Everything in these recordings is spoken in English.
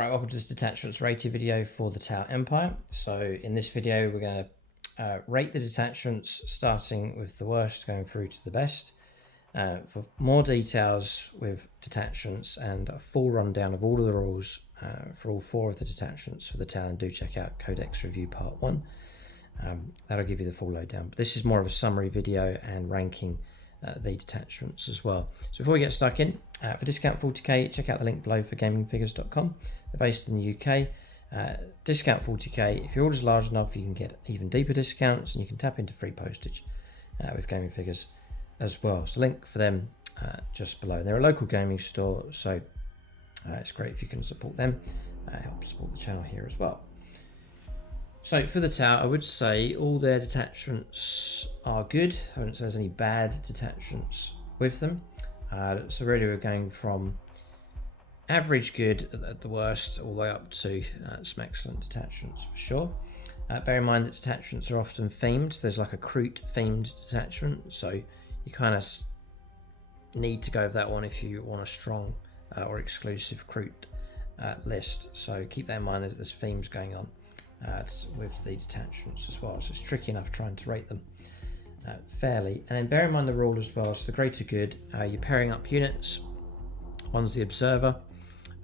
Right, welcome to this Detachments rated video for the Tau Empire. So in this video we're going to rate the detachments, starting with the worst going through to the best. For more details with detachments and a full rundown of all of the rules for all four of the detachments for the Tau, do check out Codex Review Part 1. That'll give you the full lowdown. But this is more of a summary video and ranking the detachments as well. So before we get stuck in, for discount 40k, check out the link below for gamingfigures.com. They're based in the UK. Discount 40k. If your order's large enough, you can get even deeper discounts and you can tap into free postage with Gaming Figures as well. So link for them just below. They're a local gaming store, so it's great if you can support them. Help support the channel here as well. So for the Tau, I would say all their detachments are good. I wouldn't say there's any bad detachments with them. So really we're going from average good at the worst all the way up to some excellent detachments for sure. Bear in mind that detachments are often themed. There's like a Kroot themed detachment, so you kind of need to go with that one if you want a strong or exclusive Kroot list. So keep that in mind. There's themes going on with the detachments as well, so it's tricky enough trying to rate them fairly. And then bear in mind the rule as well. So the greater good, you're pairing up units. One's the observer,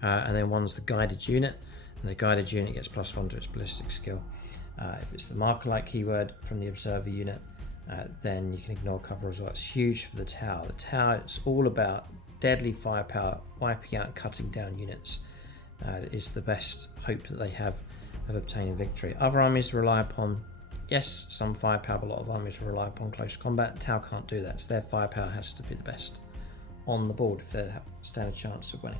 and then one's the guided unit, and the guided unit gets +1 to its ballistic skill. If it's the marker-like keyword from the observer unit, then you can ignore cover as well. It's huge for the Tau. The Tau, it's all about deadly firepower, wiping out, cutting down units. It is the best hope that they have of obtaining victory. Other armies rely upon, yes, some firepower, but a lot of armies rely upon close combat. Tau can't do that, so their firepower has to be the best on the board if they stand a chance of winning.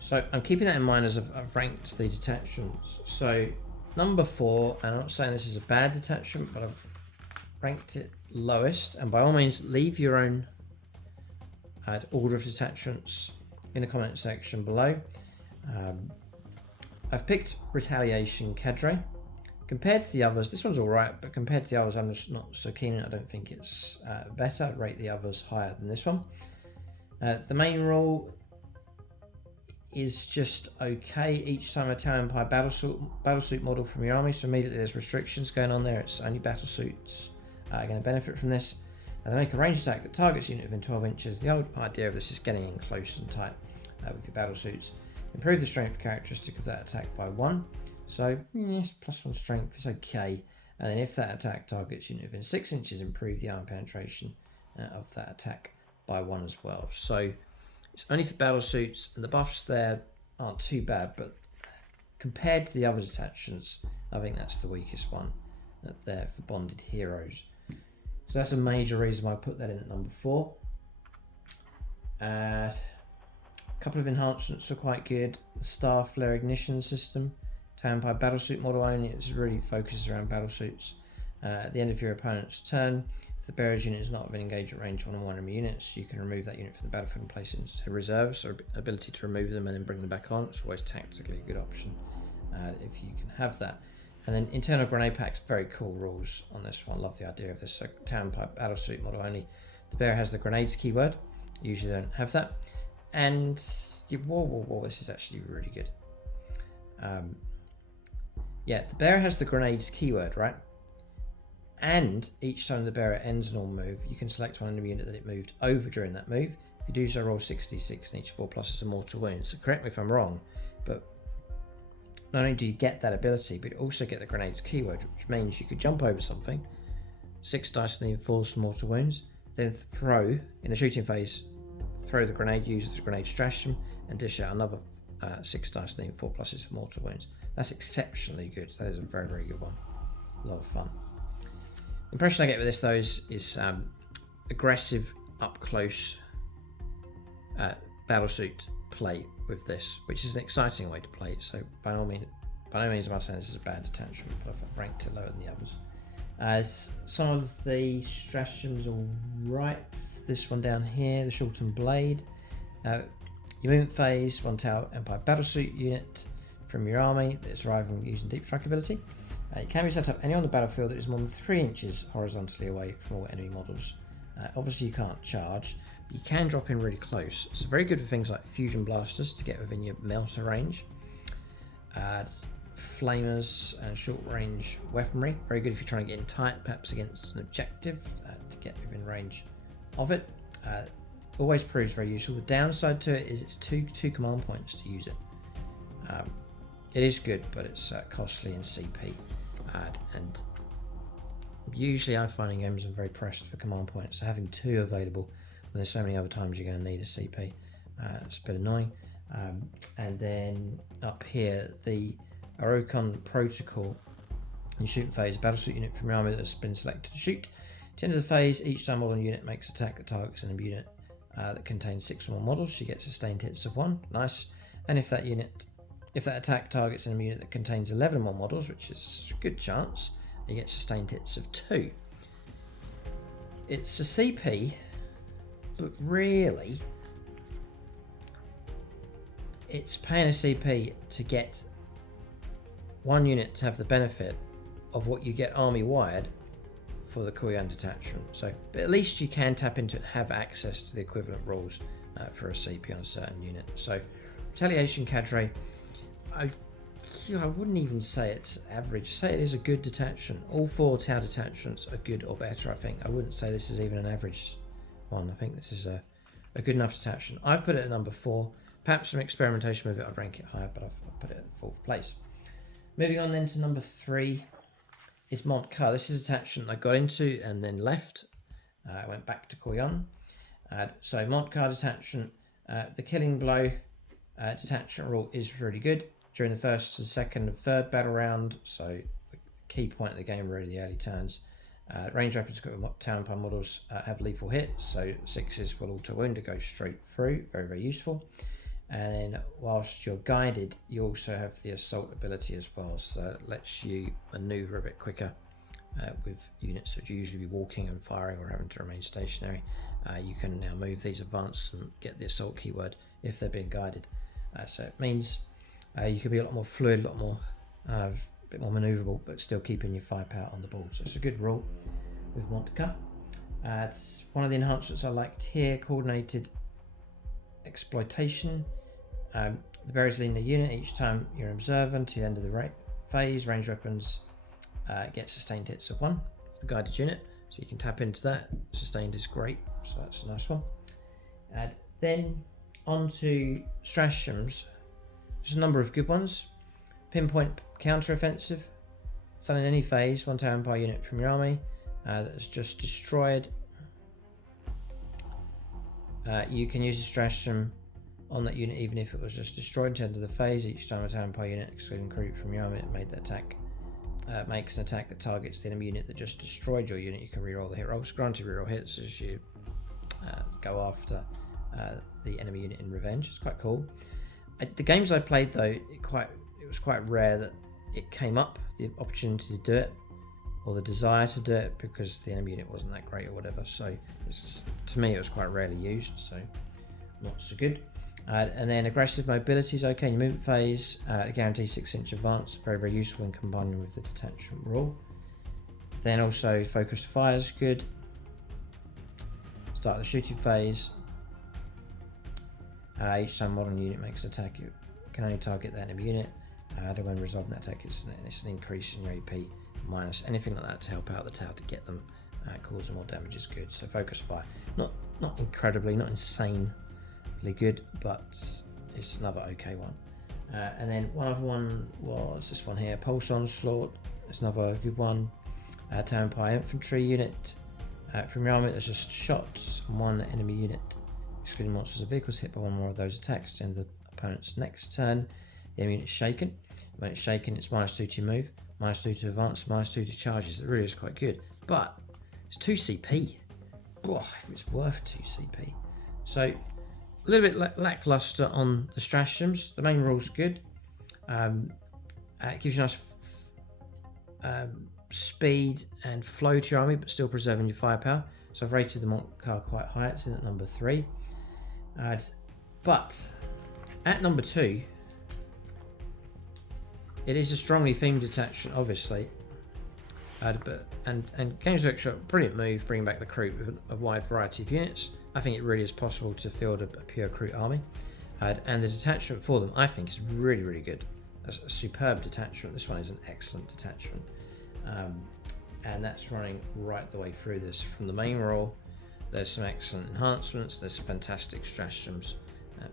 So I'm keeping that in mind as I've ranked the detachments. So number 4, and I'm not saying this is a bad detachment, but I've ranked it lowest, and by all means leave your own order of detachments in the comment section below. I've picked Retaliation Cadre. Compared to the others, this one's alright, but compared to the others, I'm just not so keen. I don't think it's better. I'd rate the others higher than this one. The main rule is just okay. Each time a Tau Empire battlesuit model from your army, so immediately there's restrictions going on there. It's only battlesuits are going to benefit from this. They make a ranged attack that targets a unit within 12 inches. The old idea of this is getting in close and tight with your battlesuits. Improve the strength characteristic of that attack by 1. So yes, +1 strength is okay. And then if that attack targets unit within 6 inches, improve the armor penetration of that attack by 1 as well. So it's only for battlesuits, and the buffs there aren't too bad, but compared to the other detachments, I think that's the weakest one there for bonded heroes. So that's a major reason why I put that in at number 4. A couple of enhancements are quite good. The Star Flare ignition system, Tau Empire battlesuit model only. It really focuses around battlesuits. At the end of your opponent's turn, if the bearer's unit is not within engagement range of 1 enemy units, you can remove that unit from the battlefield and place it into reserve. So ability to remove them and then bring them back on. It's always tactically a good option if you can have that. And then internal grenade packs, very cool rules on this one. Love the idea of this. So Tau Empire battlesuit model only. The bearer has the grenades keyword. Usually don't have that. And whoa, this is actually really good. Yeah, the bearer has the grenades keyword, right? And each time the bearer ends a normal move, you can select one enemy unit that it moved over during that move. If you do so, roll 66 and each 4 pluses are mortal wounds. So correct me if I'm wrong, but not only do you get that ability, but you also get the grenades keyword, which means you could jump over something, 6 dice and enforce mortal wounds, then throw, in the shooting phase, throw the grenade, use the grenade stratagem, and dish out another 6 dice and 4 pluses for mortal wounds. That's exceptionally good. So that is a very, very good one. A lot of fun. The impression I get with this, though, is aggressive, up close battlesuit play with this, which is an exciting way to play it. So by no means am I saying this is a bad detachment, but I've ranked it lower than the others. Some of the stratagems are right. This one down here, the shortened blade. Your movement phase, 1 Tau Empire battlesuit unit from your army that's arriving using deep strike ability. It can be set up anywhere on the battlefield that is more than 3 inches horizontally away from all enemy models Obviously you can't charge, but you can drop in really close. It's very good for things like fusion blasters to get within your melter range. Flamers and short range weaponry, very good if you're trying to get in tight, perhaps against an objective, to get within range of it. Always proves very useful. The downside to it is it's two command points to use it. It is good, but it's costly in CP, and usually I find in games I'm very pressed for command points, so having 2 available when there's so many other times you're going to need a CP, it's a bit annoying. And then up here, the Orocon Protocol. You shoot phase, battlesuit unit from your army that has been selected to shoot. At the end of the phase, each time model unit makes attack that targets an unit that contains 6 or more models. She gets sustained hits of 1. Nice. And if that attack targets an unit that contains 11 or more models, which is a good chance, you get sustained hits of 2. It's a CP, but really, it's paying a CP to get one unit to have the benefit of what you get army-wide for the Kauyon detachment. So, but at least you can tap into it and have access to the equivalent rules for a CP on a certain unit. So, Retaliation Cadre, I wouldn't even say it's average. Say it is a good detachment. All 4 Tau detachments are good or better, I think. I wouldn't say this is even an average one. I think this is a good enough detachment. I've put it at number 4. Perhaps some experimentation with it, I'd rank it higher, but I've put it at 4th place. Moving on then to number 3 is Mont'ka. This is a detachment I got into and then left. I went back to Kauyon. So Mont'ka detachment, the killing blow detachment rule is really good during the first, second, and third battle round. So the key point of the game, really the early turns. Range weapons equipped with Tau Empire models have lethal hits, so 6s will auto wound to go straight through. Very, very useful. And then whilst you're guided, you also have the assault ability as well, so it lets you maneuver a bit quicker with units that you usually be walking and firing or having to remain stationary. You can now move these, advance and get the assault keyword if they're being guided. So it means you can be a lot more fluid, a lot more, a bit more maneuverable, but still keeping your firepower on the board. So it's a good rule with Mont'ka. It's one of the enhancements I liked here, coordinated exploitation. The bearers leading the unit each time you're observant to the end of the phase. Range weapons get sustained hits of 1 for the guided unit, so you can tap into that. Sustained is great, so that's a nice one. Then on to stratagems. There's a number of good ones. Pinpoint counter-offensive. Stun in any phase, 1 Tau Empire unit from your army that is just destroyed. You can use a stratagem on that unit even if it was just destroyed at the end of the phase. Each time a Tau Empire unit, excluding Kroot from your army, that made the attack makes an attack that targets the enemy unit that just destroyed your unit, you can reroll the hit rolls. Granted, reroll hits as you go after the enemy unit in revenge. It's quite cool. The games I played though, it was quite rare that it came up, the opportunity to do it or the desire to do it, because the enemy unit wasn't that great or whatever. So to me it was quite rarely used, so not so good. And then aggressive mobility is okay in your movement phase. Guaranteed 6-inch advance, very, very useful when combining with the detachment rule. Then also focused fire is good. Start the shooting phase. Each time modern unit makes an attack, you can only target that enemy unit. When resolving that attack, it's an increase in your AP minus anything like that to help out the Tau to get them, cause more damage is good. So focus fire, not incredibly, not insanely good, but it's another okay one. And then one other one was this one here, Pulse Onslaught. It's another good one. Tau Empire infantry unit from your army that's just shot one enemy unit, excluding monsters or vehicles hit by one more of those attacks to end the opponent's next turn. The enemy unit is shaken. When it's shaken, it's -2 to move, -2 to advance, -2 to charges. It really is quite good, but it's 2 CP. Oh, if it's worth 2 CP. So a little bit lackluster on the stratagems. The main rule's good. It gives you nice speed and flow to your army, but still preserving your firepower. So I've rated the Mont'ka quite high. It's in at number 3. But at number 2, it is a strongly themed detachment, obviously. And Games Workshop, brilliant move, bringing back the Kroot with a wide variety of units. I think it really is possible to field a pure Kroot army. And the detachment for them, I think, is really, really good. A superb detachment. This one is an excellent detachment. And that's running right the way through this. From the main role, there's some excellent enhancements. There's some fantastic stratagems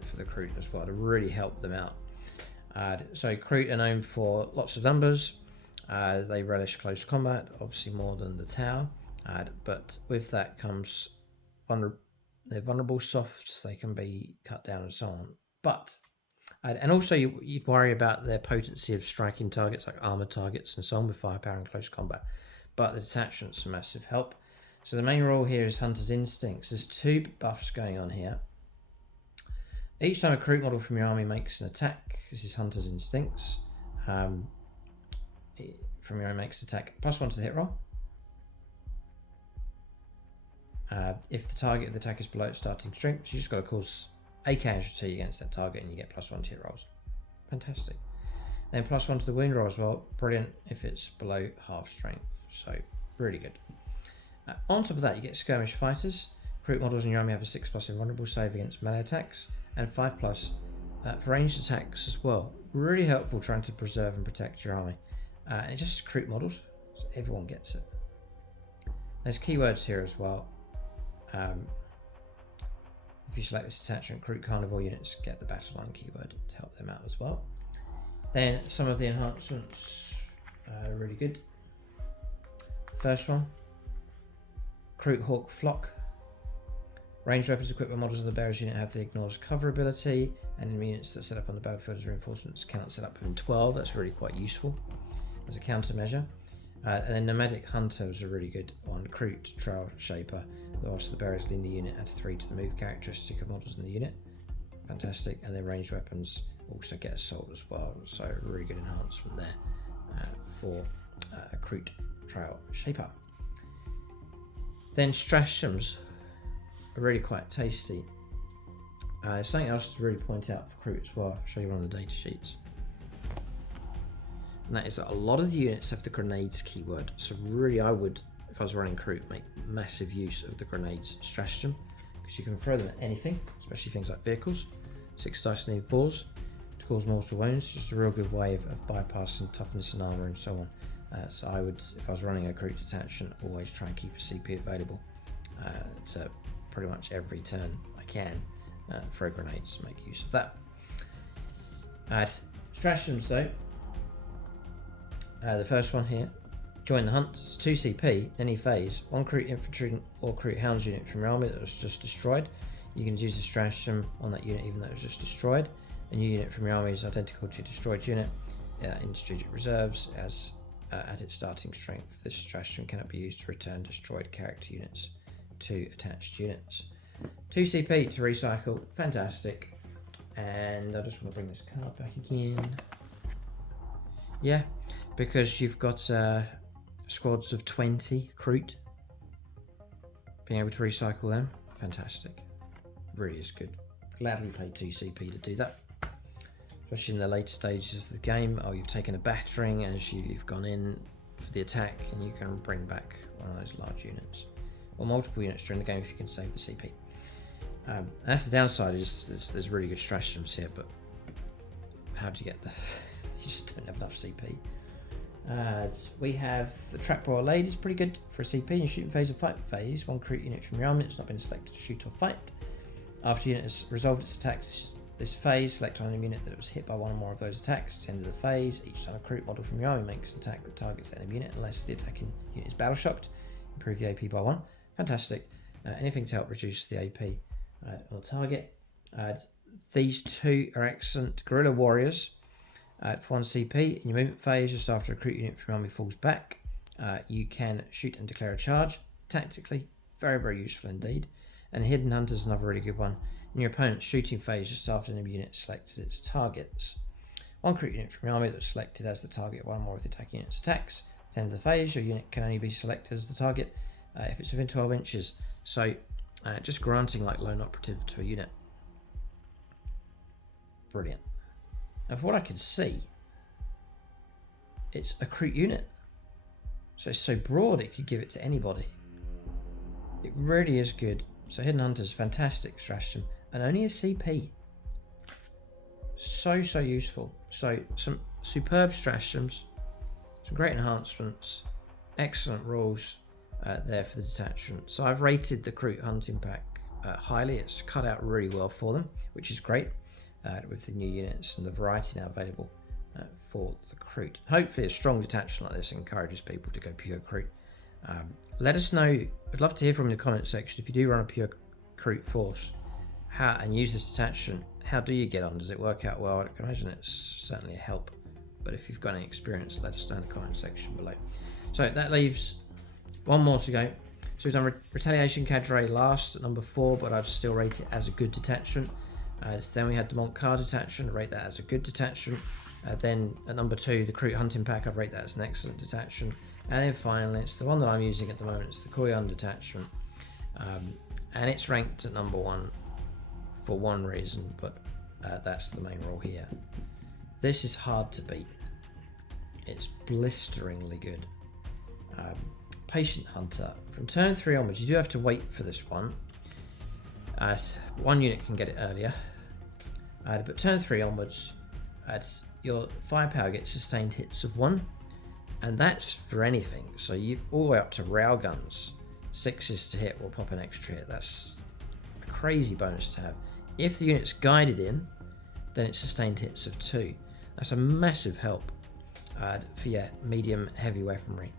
for the Kroot as well to really help them out. So Kroot are known for lots of numbers. They relish close combat, obviously more than the Tau. But with that comes they're vulnerable, soft, they can be cut down and so on. But and also you'd worry about their potency of striking targets like armored targets and so on with firepower and close combat. But the detachment's a massive help. So the main role here is Hunter's Instincts. There's 2 buffs going on here. Each time a Kroot model from your army makes an attack, this is Hunter's Instincts. From your army makes an attack, +1 to the hit roll. If the target of the attack is below its starting strength, you just got to cause a casualty against that target and you get +1 to hit rolls. Fantastic. Then +1 to the wound roll as well. Brilliant if it's below half strength. So really good. On top of that, you get skirmish fighters. Kroot models in your army have a 6+ invulnerable save against melee attacks and 5+ for ranged attacks as well. Really helpful trying to preserve and protect your army. And just Kroot models, so everyone gets it. There's keywords here as well. If you select this attachment, Kroot Carnivore units get the battle line keyword to help them out as well. Then some of the enhancements are really good. First one, Kroot Hawk Flock. Ranged weapons equipped with models of the bearer's unit have the ignores cover ability, and in units that set up on the battlefield as reinforcements cannot set up within 12. That's really quite useful as a countermeasure. And then Nomadic Hunters are really good on Kroot Trail Shaper. Whilst the bearer's leader unit add 3 to the move characteristic of models in the unit. Fantastic. And then ranged weapons also get assault as well. So a really good enhancement there for Kroot Trail Shaper. Then stratagems are really quite tasty. Something else to really point out for Kroot as well. I'll show you one of the data sheets. And that is that a lot of the units have the grenades keyword. So really I would, if I was running Kroot, make massive use of the grenades stratagem, because you can throw them at anything, especially things like vehicles. 6 dice need 4s to cause mortal wounds. Just a real good way of bypassing toughness and armor and so on. So I would, if I was running a Kroot detachment, always try and keep a CP available to pretty much every turn I can throw grenades to make use of that. Stratagems though. The first one here, join the hunt. It's 2 CP, any phase. 1 Kroot infantry or Kroot hounds unit from your army that was just destroyed. You can use the stratagem on that unit even though it was just destroyed. A new unit from your army is identical to a destroyed unit in strategic reserves as at its starting strength. This stratagem cannot be used to return destroyed character units to attached units. 2 CP to recycle, fantastic. And I just want to bring this card back again. Yeah, because you've got squads of 20 Kroot. Being able to recycle them, fantastic. Really is good. Gladly pay 2 CP to do that. Especially in the later stages of the game. Oh, you've taken a battering as you've gone in for the attack, and you can bring back one of those large units. Or multiple units during the game if you can save the CP. That's the downside, is there's really good stratagems here, but how do you get the... you just don't have enough CP. We have the Trap Royal Lady, is pretty good for a CP in shooting phase or fight phase. 1 Kroot unit from your army that's not been selected to shoot or fight. After the unit has resolved its attacks this phase, select on a unit that was hit by one or more of those attacks. At the end of the phase, each time a Kroot model from your army makes an attack that targets the enemy unit unless the attacking unit is battle shocked. Improve the AP by 1. Fantastic. Anything to help reduce the AP on the target. These 2 are excellent. Guerrilla Warriors. For 1 CP, in your movement phase, just after a Kroot unit from your army falls back, you can shoot and declare a charge. Tactically, very, very useful indeed. And Hidden Hunter is another really good one. In your opponent's shooting phase, just after an enemy unit selected its targets. 1 Kroot unit from your army that's selected as the target of one or more of the attacking unit's attacks. At the end of the phase, your unit can only be selected as the target if it's within 12 inches. So, just granting like lone operative to a unit. Brilliant. Of what I can see, it's a Kroot unit. So it's so broad it could give it to anybody. It really is good. So Hidden Hunter's fantastic stratagem, and only a CP. So useful. So some superb stratagems, some great enhancements, excellent rules there for the detachment. So I've rated the Kroot hunting pack highly. It's cut out really well for them, which is great with the new units and the variety now available for the Kroot. Hopefully a strong detachment like this encourages people to go pure Kroot. Let us know. I'd love to hear from you in the comment section if you do run a pure Kroot force and use this detachment. How do you get on? Does it work out well? I can imagine it's certainly a help, but if you've got any experience, let us know in the comment section below. So that leaves one more to go. So we've done Retaliation Cadre last at number 4, but I'd still rate it as a good detachment. Then we had the Mont'ka detachment, I'd rate that as a good detachment. Then at number 2, the Kroot hunting pack, I'd rate that as an excellent detachment. And then finally, it's the one that I'm using at the moment, it's the Kauyon detachment. And it's ranked at number 1 for one reason, but that's the main rule here. This is hard to beat. It's blisteringly good. Patient Hunter. From turn 3 onwards, you do have to wait for this one. One unit can get it earlier. But turn 3 onwards, your firepower gets sustained hits of 1. And that's for anything. So you've all the way up to railguns. 6s to hit will pop an extra hit. That's a crazy bonus to have. If the unit's guided in, then it's sustained hits of 2. That's a massive help for your medium heavy weaponry.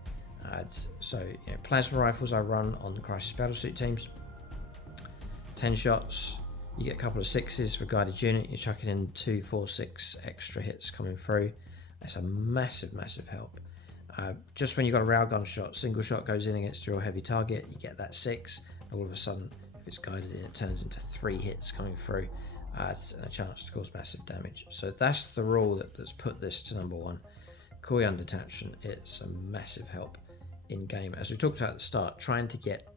So plasma rifles I run on the Crisis Battlesuit teams. 10 shots, you get a couple of 6s for guided unit. You're chucking in 2, 4, 6 extra hits coming through. That's a massive help. Just when you've got a railgun shot, single shot goes in against your heavy target, you get that 6. All of a sudden, if it's guided in, it turns into 3 hits coming through. It's a chance to cause massive damage. So that's the rule that's put this to number 1. Kauyon detachment, it's a massive help in game. As we talked about at the start, trying to get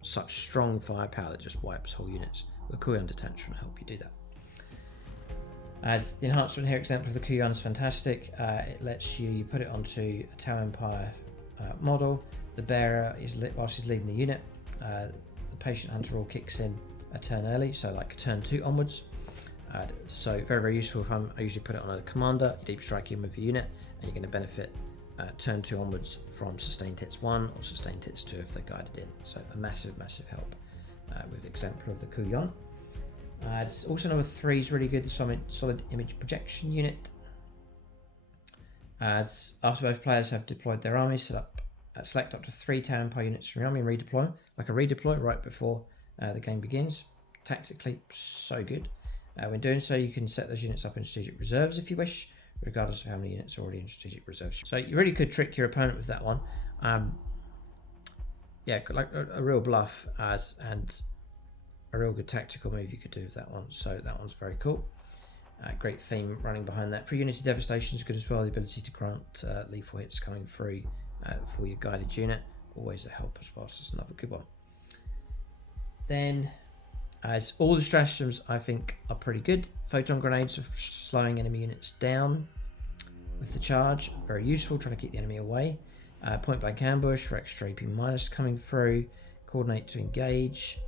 such strong firepower that just wipes whole units. The Kauyon detachment will help you do that. The enhancement here example of the Kauyon is fantastic. It lets you put it onto a Tau Empire model. The bearer is lit whilst he's leaving the unit. The Patient Hunter all kicks in a turn early, so like turn 2 onwards. So very useful. If I usually put it on a commander, you deep strike him with your unit, and you're going to benefit turn 2 onwards from sustained hits 1 or sustained hits 2 if they're guided in. So a massive help with example of the Kauyon. It's also number 3 is really good, the solid image projection unit. After both players have deployed their armies, select up to 3 Tau Empire units from your army and redeploy them, like a redeploy right before the game begins. Tactically, so good. When doing so, you can set those units up in strategic reserves if you wish, regardless of how many units are already in strategic reserves. So you really could trick your opponent with that one. Yeah, like a real bluff and a real good tactical move you could do with that one. So that one's very cool. Great theme running behind that. For Unity Devastation is good as well. The ability to grant lethal hits coming through for your guided unit. Always a help as well. So it's another good one. Then, as all the stratagems I think are pretty good. Photon grenades for slowing enemy units down with the charge. Very useful, trying to keep the enemy away. Point blank ambush for extra AP minus coming through. Coordinate to engage.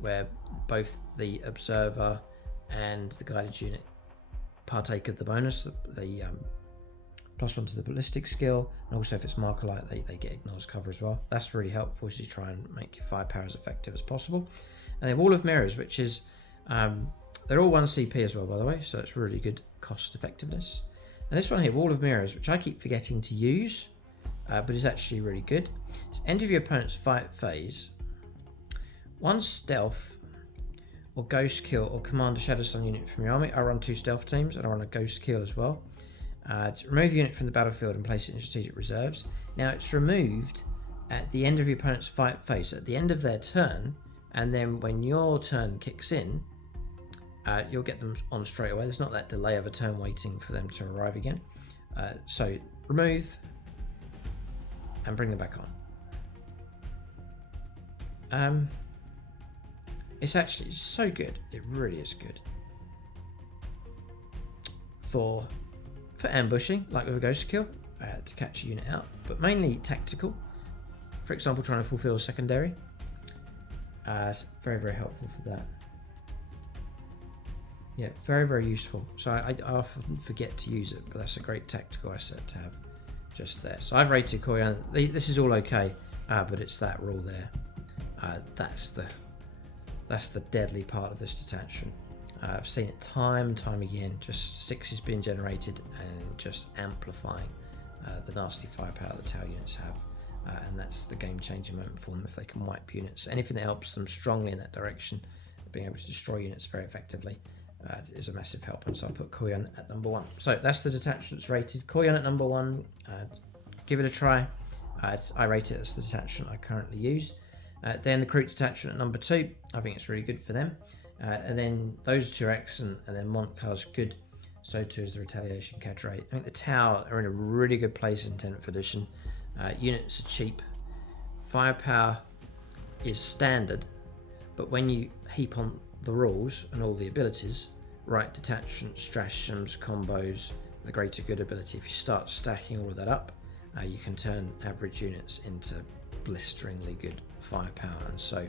Where both the observer and the guided unit partake of the bonus, the +1 to the ballistic skill, and also if it's marker light, they get ignores cover as well. That's really helpful as you try and make your firepower as effective as possible. And then Wall of Mirrors, which is they're all 1 CP as well, by the way, so it's really good cost effectiveness. And this one here, Wall of Mirrors, which I keep forgetting to use, but is actually really good. It's end of your opponent's fight phase. 1 stealth or ghost kill or command a shadow stun unit from your army. I run 2 stealth teams and I run a ghost kill as well. To remove a unit from the battlefield and place it in strategic reserves. Now it's removed at the end of your opponent's fight phase, at the end of their turn, and then when your turn kicks in, you'll get them on straight away. There's not that delay of a turn waiting for them to arrive again. So remove and bring them back on. It's actually so good. It really is good for ambushing, like with a ghost kill. to catch a unit out, but mainly tactical. For example, trying to fulfill a secondary. Very, very helpful for that. Yeah, very, very useful. So I often forget to use it, but that's a great tactical asset to have just there. So I've rated Kauyon. This is all okay, but it's that rule there. That's the deadly part of this detachment. I've seen it time and time again, just 6s being generated and just amplifying the nasty firepower the Tau units have. And that's the game-changing moment for them if they can wipe units. Anything that helps them strongly in that direction, being able to destroy units very effectively, is a massive help. And so I'll put Kauyon at number 1. So that's the detachments rated. Kauyon at number 1. Give it a try. I rate it as the detachment I currently use. Then the Kroot detachment at number 2. I think it's really good for them. And then those two are excellent. And then Mont'ka's good. So too is the Retaliation Cadre. I think the Tau are in a really good place in 10th edition. Units are cheap. Firepower is standard. But when you heap on the rules and all the abilities, right detachments, stratagems, combos, the greater good ability, if you start stacking all of that up, you can turn average units into blisteringly good firepower. And so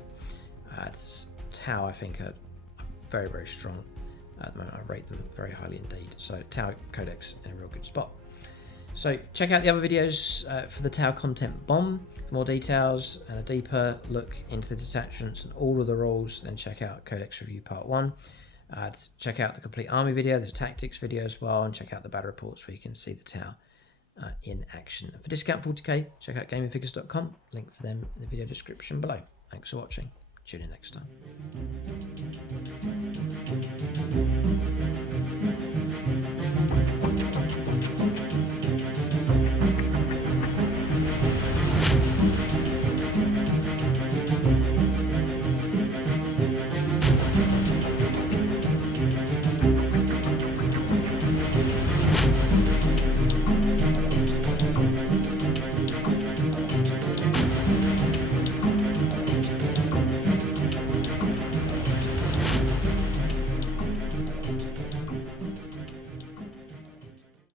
Tau, I think, are very, very strong at the moment. I rate them very highly indeed. So Tau Codex in a real good spot. So check out the other videos for the Tau content bomb for more details and a deeper look into the detachments and all of the rules. Then check out Codex Review Part 1. Check out the complete army video. There's a tactics video as well, and check out the battle reports where you can see the Tau in action. For discount 40k, check out gamingfigures.com. Link for them in the video description below. Thanks for watching. Tune in next time.